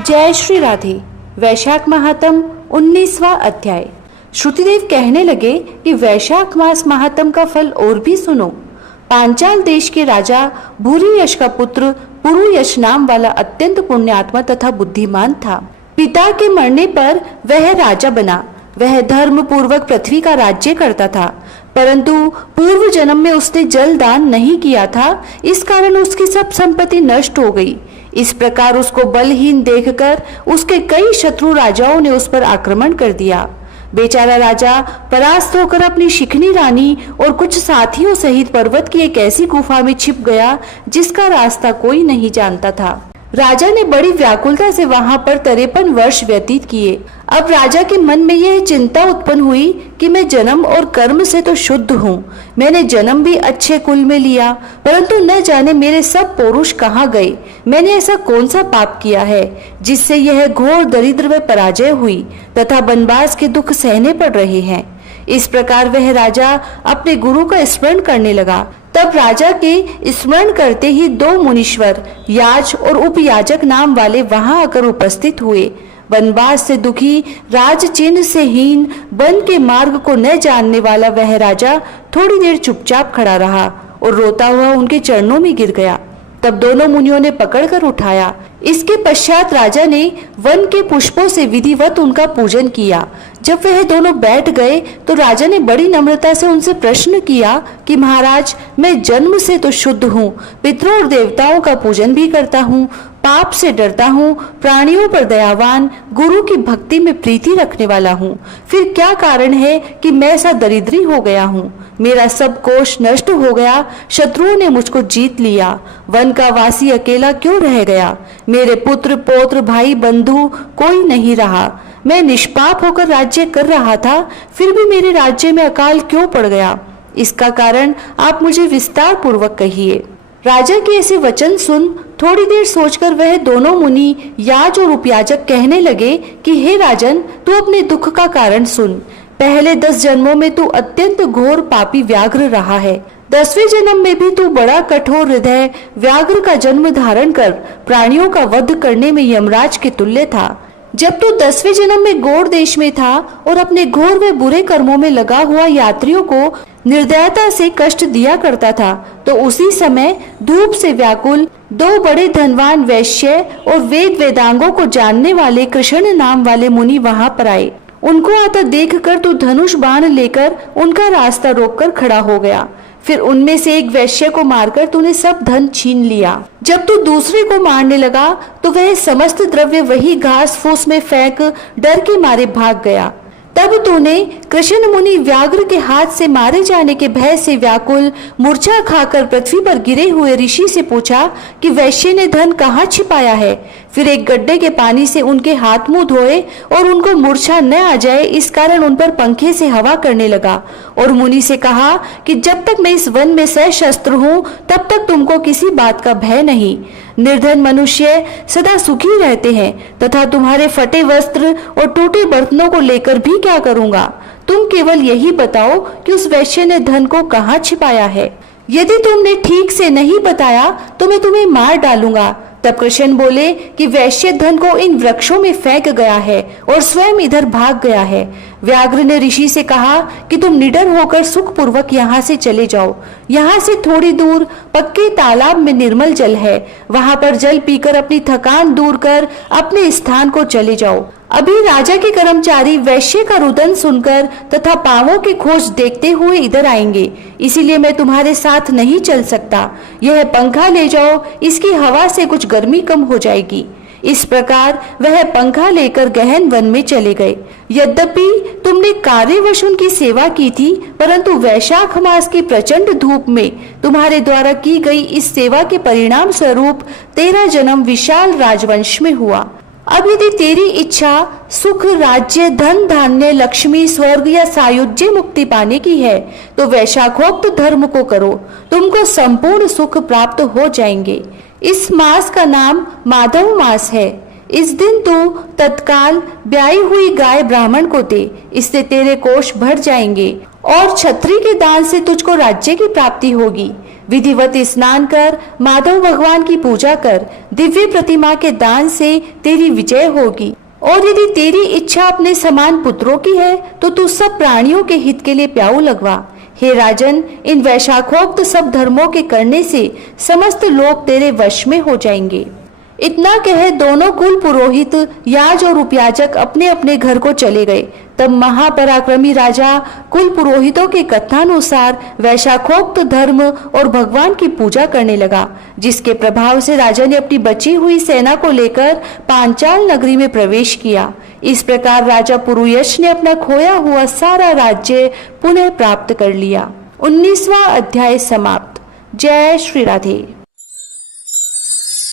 जय श्री राधे। वैशाख महात्म 19वां अध्याय। श्रुतिदेव कहने लगे कि वैशाख मास महात्म का फल और भी सुनो। पांचाल देश के राजा भूरियश का पुत्र पुरुयश नाम वाला अत्यंत पुण्यात्मा तथा बुद्धिमान था। पिता के मरने पर वह राजा बना। वह धर्म पूर्वक पृथ्वी का राज्य करता था, परंतु पूर्व जन्म में उसने जल दान नहीं किया था, इस कारण उसकी सब संपत्ति नष्ट हो गई। इस प्रकार उसको बलहीन देखकर उसके कई शत्रु राजाओं ने उस पर आक्रमण कर दिया। बेचारा राजा परास्त होकर अपनी शिखनी रानी और कुछ साथियों सहित पर्वत की एक ऐसी गुफा में छिप गया जिसका रास्ता कोई नहीं जानता था। राजा ने बड़ी व्याकुलता से वहां पर 53 वर्ष व्यतीत किए। अब राजा के मन में यह चिंता उत्पन्न हुई कि मैं जन्म और कर्म से तो शुद्ध हूँ, मैंने जन्म भी अच्छे कुल में लिया, परंतु न जाने मेरे सब पौरुष कहाँ गए। मैंने ऐसा कौन सा पाप किया है जिससे यह घोर दरिद्र व पराजय हुई तथा वनवास के दुख सहने पड़ रहे हैं। इस प्रकार वह राजा अपने गुरु का स्मरण करने लगा। तब राजा के स्मरण करते ही 2 मुनीश्वर याज और उपयाजक नाम वाले वहां आकर उपस्थित हुए। वनवास से दुखी, राज चिन्ह से हीन, वन के मार्ग को न जानने वाला वह राजा थोड़ी देर चुपचाप खड़ा रहा और रोता हुआ उनके चरणों में गिर गया। तब दोनों मुनियों ने पकड़कर उठाया। इसके पश्चात राजा ने वन के पुष्पों से विधिवत उनका पूजन किया। जब वह दोनों बैठ गए तो राजा ने बड़ी नम्रता से उनसे प्रश्न किया कि महाराज, मैं जन्म से तो शुद्ध हूँ, पितरों और देवताओं का पूजन भी करता हूँ, पाप से डरता हूँ, प्राणियों पर दयावान, गुरु की भक्ति में प्रीति रखने वाला हूँ, फिर क्या कारण है कि मैं ऐसा दरिद्री हो गया हूँ? मेरा सब कोष नष्ट हो गया, शत्रुओं ने मुझको जीत लिया, वन का वासी अकेला क्यों रह गया? मेरे पुत्र पौत्र भाई बंधु कोई नहीं रहा। मैं निष्पाप होकर राज्य कर रहा था, फिर भी मेरे राज्य में अकाल क्यों पड़ गया? इसका कारण आप मुझे विस्तार पूर्वक कहिए। राजा के ऐसे वचन सुन थोड़ी देर सोचकर वह दोनों मुनि याज और उपयाजक कहने लगे कि हे राजन, तू अपने दुख का कारण सुन। पहले 10 जन्मों में तू अत्यंत घोर पापी व्याघ्र रहा है। 10वें जन्म में भी तू बड़ा कठोर हृदय व्याघ्र का जन्म धारण कर प्राणियों का वध करने में यमराज के तुल्य था। जब तू 10वें जन्म में गौड़ देश में था और अपने घोर व बुरे कर्मों में लगा हुआ यात्रियों को निर्दयता से कष्ट दिया करता था, तो उसी समय धूप से व्याकुल 2 बड़े धनवान वैश्य और वेद वेदांगों को जानने वाले कृष्ण नाम वाले मुनि वहां पर आए। उनको आता देखकर तू धनुष बाण लेकर उनका रास्ता रोककर खड़ा हो गया। फिर उनमें से एक वैश्य को मारकर तूने सब धन छीन लिया। जब तू दूसरे को मारने लगा तो वह समस्त द्रव्य वही घास फूस में फेंक डर के मारे भाग गया। तब तूने कृष्ण मुनि व्याघ्र के हाथ से मारे जाने के भय से व्याकुल मूर्छा खाकर पृथ्वी पर गिरे हुए ऋषि से पूछा कि वैश्य ने धन कहाँ छिपाया है। फिर एक गड्ढे के पानी से उनके हाथ मुंह धोए और उनको मूर्छा न आ जाए इस कारण उन पर पंखे से हवा करने लगा और मुनि से कहा कि जब तक मैं इस वन में सशस्त्र हूँ तब तक तुमको किसी बात का भय नहीं। निर्धन मनुष्य सदा सुखी रहते हैं तथा तुम्हारे फटे वस्त्र और टूटे बर्तनों को लेकर भी क्या करूंगा? तुम केवल यही बताओ कि उस वैश्य ने धन को कहाँ छिपाया है। यदि तुमने ठीक से नहीं बताया तो मैं तुम्हें मार डालूंगा। तब कृष्ण बोले कि वैश्य धन को इन वृक्षों में फेंक गया है और स्वयं इधर भाग गया है। व्याघ्र ने ऋषि से कहा कि तुम निडर होकर सुखपूर्वक यहाँ से चले जाओ। यहाँ से थोड़ी दूर पक्के तालाब में निर्मल जल है, वहां पर जल पीकर अपनी थकान दूर कर अपने स्थान को चले जाओ। अभी राजा के कर्मचारी वैश्य का रुदन सुनकर तथा पांवों की खोज देखते हुए इधर आएंगे, इसीलिए मैं तुम्हारे साथ नहीं चल सकता। यह पंखा ले जाओ, इसकी हवा से कुछ गर्मी कम हो जाएगी। इस प्रकार वह पंखा लेकर गहन वन में चले गए। यद्यपि तुमने कार्यवश उनकी सेवा की थी, परंतु वैशाख मास की प्रचंड धूप में तुम्हारे द्वारा की गई इस सेवा के परिणाम स्वरूप तेरा जन्म विशाल राजवंश में हुआ। अब यदि तेरी इच्छा सुख, राज्य, धन, धान्य, लक्ष्मी, स्वर्ग या सायुज्य मुक्ति पाने की है तो वैशाखोक्त धर्म को करो, तुमको संपूर्ण सुख प्राप्त हो जाएंगे। इस मास का नाम माधव मास है। इस दिन तू तत्काल ब्याई हुई गाय ब्राह्मण को दे, इससे तेरे कोष भर जाएंगे और छत्री के दान से तुझको राज्य की प्राप्ति होगी। विधिवत स्नान कर, माधव भगवान की पूजा कर, दिव्य प्रतिमा के दान से तेरी विजय होगी। और यदि तेरी इच्छा अपने समान पुत्रों की है तो तू सब प्राणियों के हित के लिए प्याऊ लगवा। हे राजन, इन वैशाखोक्त सब धर्मों के करने से समस्त लोग तेरे वश में हो जाएंगे। इतना कह दोनों कुल पुरोहित, याज और उपयाजक अपने अपने घर को चले गए। तब महापराक्रमी राजा कुल पुरोहितों के कथनानुसार वैशाखोक्त धर्म और भगवान की पूजा करने लगा, जिसके प्रभाव से राजा ने अपनी बची हुई सेना को लेकर पांचाल नगरी में प्रवेश किया। इस प्रकार राजा पुरुयश ने अपना खोया हुआ सारा राज्य पुनः प्राप्त कर लिया। 19वां अध्याय समाप्त। जय श्री राधे।